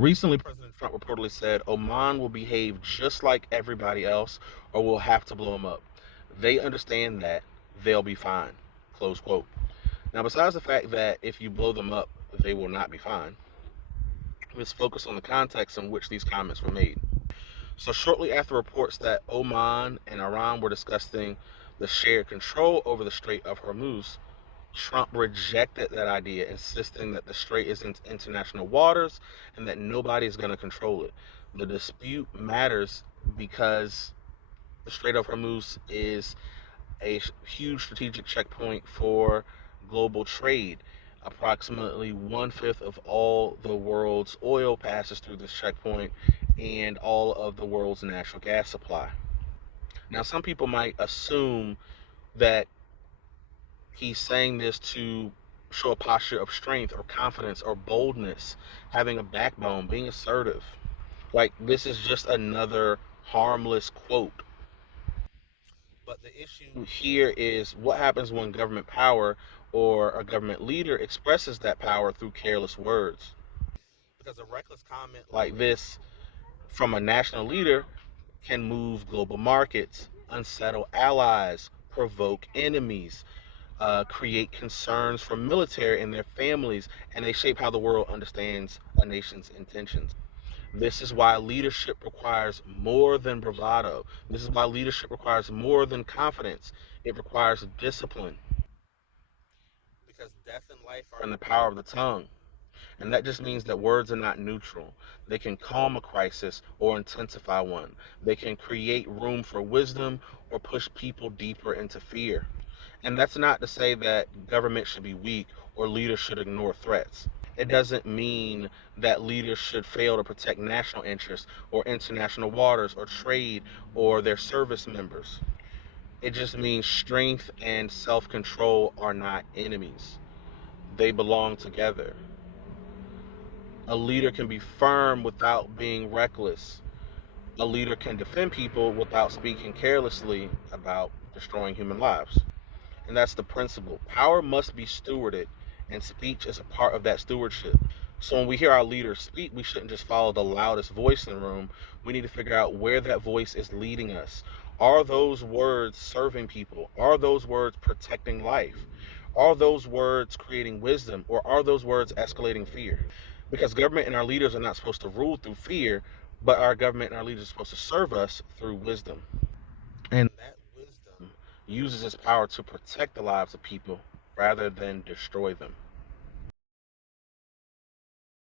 Recently, President Trump reportedly said Oman will behave just like everybody else or we'll have to blow them up. They understand that they'll be fine. Close quote. Now, besides the fact that if you blow them up, they will not be fine, let's focus on the context in which these comments were made. So, shortly after reports that Oman and Iran were discussing the shared control over the Strait of Hormuz, Trump rejected that idea, insisting that the strait is in international waters and that nobody is going to control it. The dispute matters because the Strait of Hormuz is a huge strategic checkpoint for global trade. Approximately one-fifth of all the world's oil passes through this checkpoint and all of the world's natural gas supply. Now, some people might assume that he's saying this to show a posture of strength or confidence or boldness, having a backbone, being assertive. Like, this is just another harmless quote. But the issue here is what happens when government power or a government leader expresses that power through careless words. Because a reckless comment like this from a national leader can move global markets, unsettle allies, provoke enemies, create concerns for military and their families, and they shape how the world understands a nation's intentions. This is why leadership requires more than bravado. This is why leadership requires more than confidence. It requires discipline. Because death and life are in the power of the tongue. And that just means that words are not neutral. They can calm a crisis or intensify one. They can create room for wisdom or push people deeper into fear. And that's not to say that government should be weak or leaders should ignore threats. It doesn't mean that leaders should fail to protect national interests or international waters or trade or their service members. It just means strength and self-control are not enemies. They belong together. A leader can be firm without being reckless. A leader can defend people without speaking carelessly about destroying human lives. And that's the principle. Power must be stewarded, and speech is a part of that stewardship. So when we hear our leaders speak, we shouldn't just follow the loudest voice in the room. We need to figure out where that voice is leading us. Are those words serving people? Are those words protecting life? Are those words creating wisdom? Or are those words escalating fear? Because government and our leaders are not supposed to rule through fear, but our government and our leaders are supposed to serve us through wisdom. And that wisdom uses its power to protect the lives of people rather than destroy them.